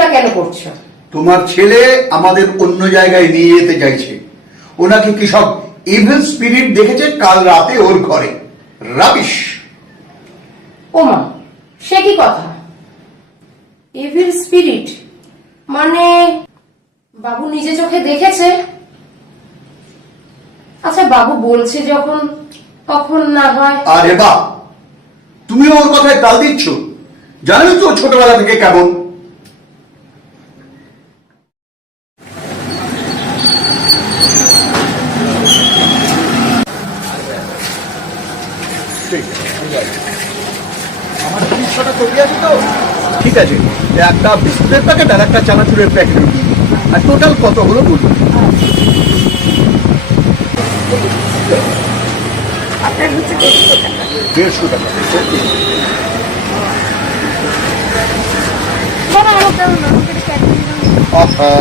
বা কেন করছো? তোমার ছেলে আমাদের অন্য জায়গায় নিয়ে যেতে চাইছে। ওনাকে কি সব ইভিল স্পিরিট দেখেছে কাল রাতে ওর ঘরে। রাবিশ। ওমা, সে কি কথা? ইভিল স্পিরিট মানে বাবু নিজে চোখে দেখেছে? আচ্ছা, বাবু বলছে যখন, তখন না হয়। আরে বাহ, তুমি ওর কথায় তাল দিচ্ছ। জানোই তো ছোটবেলা থেকে কেমন। আমার জিনিসটা তৈরি আছে তো? ঠিক আছে, একটা বিস্কুটের প্যাকেট আর একটা চানাচুরের প্যাকেট, আর টোটাল কত হলো বলুন? আপনার হচ্ছে 150 টাকা। 150 টাকা। বাবা, আমাকে দাও না, আমাকে একটা ক্যাডবেরি দাও। আহা,